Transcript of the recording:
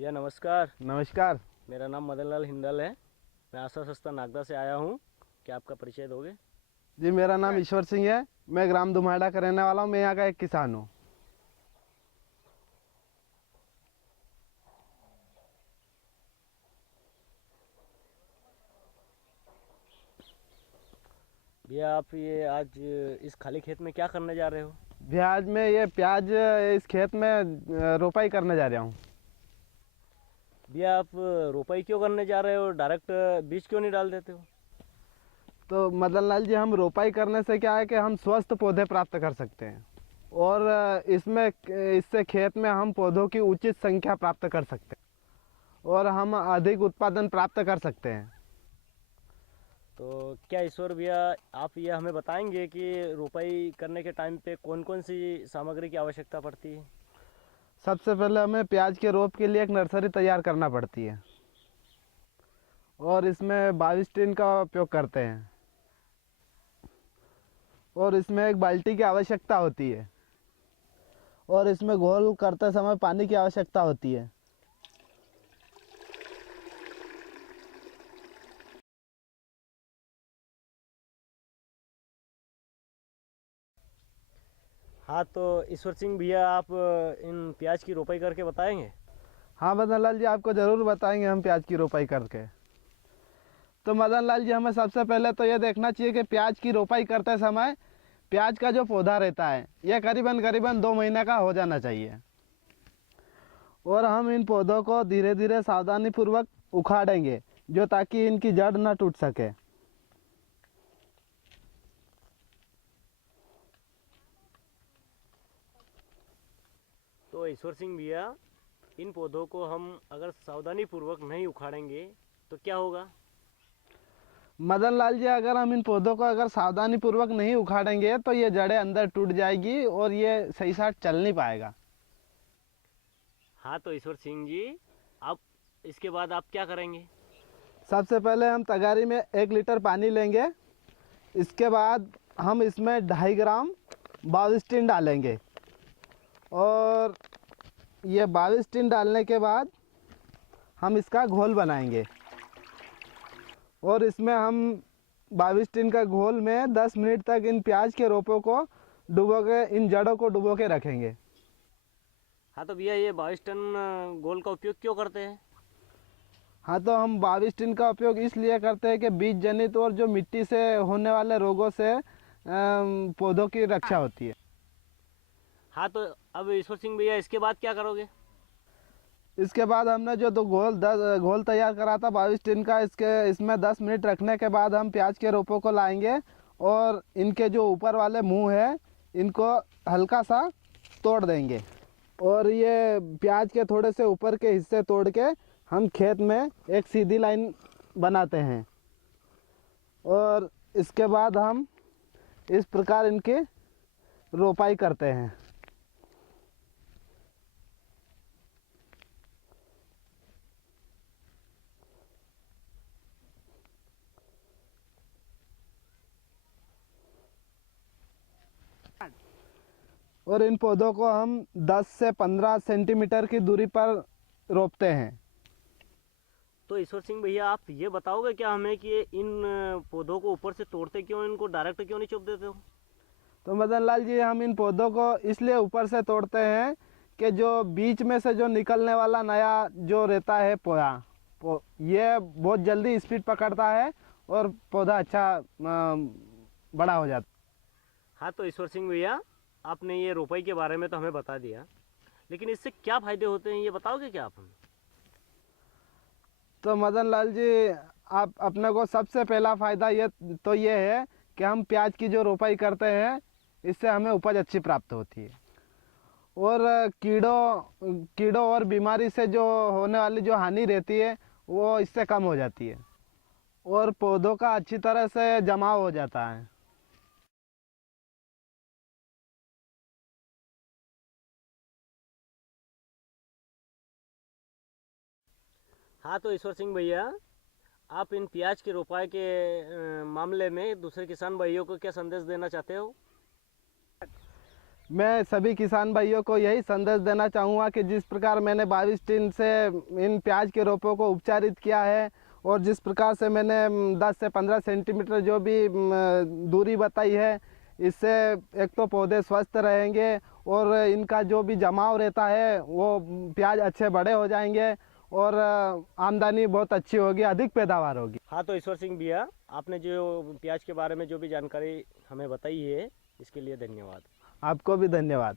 भैया नमस्कार। नमस्कार। मेरा नाम मदन लाल हिंदल है। मैं आशा संस्था नागदा से आया हूँ। क्या आपका परिचय दोगे? जी, मेरा नाम ईश्वर सिंह है। मैं ग्राम दुम्हाड़ा का रहने वाला हूँ। मैं यहाँ का एक किसान हूँ। भैया आप ये आज इस खाली खेत में क्या करने जा रहे हो? प्याज में ये प्याज इस खेत में रोपाई करने जा रहा हूँ। भैया आप रोपाई क्यों करने जा रहे हो? डायरेक्ट बीज क्यों नहीं डाल देते हो? तो मदन लाल जी, हम रोपाई करने से क्या है कि हम स्वस्थ पौधे प्राप्त कर सकते हैं और इससे खेत में हम पौधों की उचित संख्या प्राप्त कर सकते हैं और हम अधिक उत्पादन प्राप्त कर सकते हैं। तो क्या ईश्वर भैया आप ये हमें बताएंगे कि रोपाई करने के टाइम पे कौन कौन सी सामग्री की आवश्यकता पड़ती है? सबसे पहले हमें प्याज के रोप के लिए एक नर्सरी तैयार करना पड़ती है और इसमें 22 टिन का उपयोग करते हैं और इसमें एक बाल्टी की आवश्यकता होती है और इसमें घोल करते समय पानी की आवश्यकता होती है। हाँ, तो ईश्वर सिंह भैया आप इन प्याज की रोपाई करके बताएंगे? हाँ मदन लाल जी, आपको ज़रूर बताएंगे हम प्याज की रोपाई करके। तो मदन लाल जी, हमें सबसे पहले तो ये देखना चाहिए कि प्याज की रोपाई करते समय प्याज का जो पौधा रहता है यह करीबन करीबन 2 महीने का हो जाना चाहिए और हम इन पौधों को धीरे धीरे सावधानी पूर्वक उखाड़ेंगे जो ताकि इनकी जड़ न टूट सके। तो ईश्वर सिंह भैया इन पौधों को हम अगर सावधानी पूर्वक नहीं उखाड़ेंगे तो क्या होगा? मदन लाल जी, अगर हम इन पौधों को अगर सावधानी पूर्वक नहीं उखाड़ेंगे तो ये जड़ें अंदर टूट जाएगी और ये सही साथ चल नहीं पाएगा। हाँ, तो ईश्वर सिंह जी आप इसके बाद आप क्या करेंगे? सबसे पहले हम तगारी में 1 लीटर पानी लेंगे। इसके बाद हम इसमें 2.5 ग्राम बाविस्टिन डालेंगे और ये बाविस्टिन डालने के बाद हम इसका घोल बनाएंगे और इसमें हम बाविस्टिन का घोल में 10 मिनट तक इन प्याज के रोपों को डुबो के, इन जड़ों को डुबो के रखेंगे। हाँ, तो भैया ये 22 टन गोल का उपयोग क्यों करते हैं? हाँ, तो हम बाविस्टिन का उपयोग इसलिए करते हैं कि बीज जनित और जो मिट्टी से होने वाले रोगों से पौधों की रक्षा होती है। हाँ, तो अब ईश्वर सिंह भैया इसके बाद क्या करोगे? इसके बाद हमने जो दो घोल तैयार करा था 22 टिन का, इसमें 10 मिनट रखने के बाद हम प्याज के रोपों को लाएंगे और इनके जो ऊपर वाले मुंह है इनको हल्का सा तोड़ देंगे और ये प्याज के थोड़े से ऊपर के हिस्से तोड़ के हम खेत में एक सीधी लाइन बनाते हैं और इसके बाद हम इस प्रकार इनकी रोपाई करते हैं। और इन पौधों को हम 10 से 15 सेंटीमीटर की दूरी पर रोपते हैं। तो ईश्वर सिंह भैया आप ये बताओगे क्या हमें कि इन पौधों को ऊपर से तोड़ते क्यों, इनको डायरेक्ट क्यों नहीं चुप देते हो? तो मदन लाल जी, हम इन पौधों को इसलिए ऊपर से तोड़ते हैं कि जो बीच में से जो निकलने वाला नया जो रहता है ये बहुत जल्दी स्पीड पकड़ता है और पौधा अच्छा बड़ा हो जाता है। हाँ, तो ईश्वर सिंह भैया आपने ये रोपाई के बारे में तो हमें बता दिया, लेकिन इससे क्या फ़ायदे होते हैं ये बताओगे क्या आप हमें? तो मदन लाल जी, आप अपने को सबसे पहला फ़ायदा ये है कि हम प्याज की जो रोपाई करते हैं इससे हमें उपज अच्छी प्राप्त होती है और कीड़ों और बीमारी से जो होने वाली जो हानि रहती है वो इससे कम हो जाती है और पौधों का अच्छी तरह से जमाव हो जाता है। हाँ, तो ईश्वर सिंह भैया आप इन प्याज की रोपाई के मामले में दूसरे किसान भाइयों को क्या संदेश देना चाहते हो? मैं सभी किसान भाइयों को यही संदेश देना चाहूँगा कि जिस प्रकार मैंने 22 टिन से इन प्याज के रोपों को उपचारित किया है और जिस प्रकार से मैंने 10 से 15 सेंटीमीटर जो भी दूरी बताई है, इससे एक तो पौधे स्वस्थ रहेंगे और इनका जो भी जमाव रहता है वो प्याज अच्छे बड़े हो जाएंगे और आमदनी बहुत अच्छी होगी, अधिक पैदावार होगी। हाँ, तो ईश्वर सिंह भैया, आपने जो प्याज के बारे में जो भी जानकारी हमें बताई है, इसके लिए धन्यवाद। आपको भी धन्यवाद।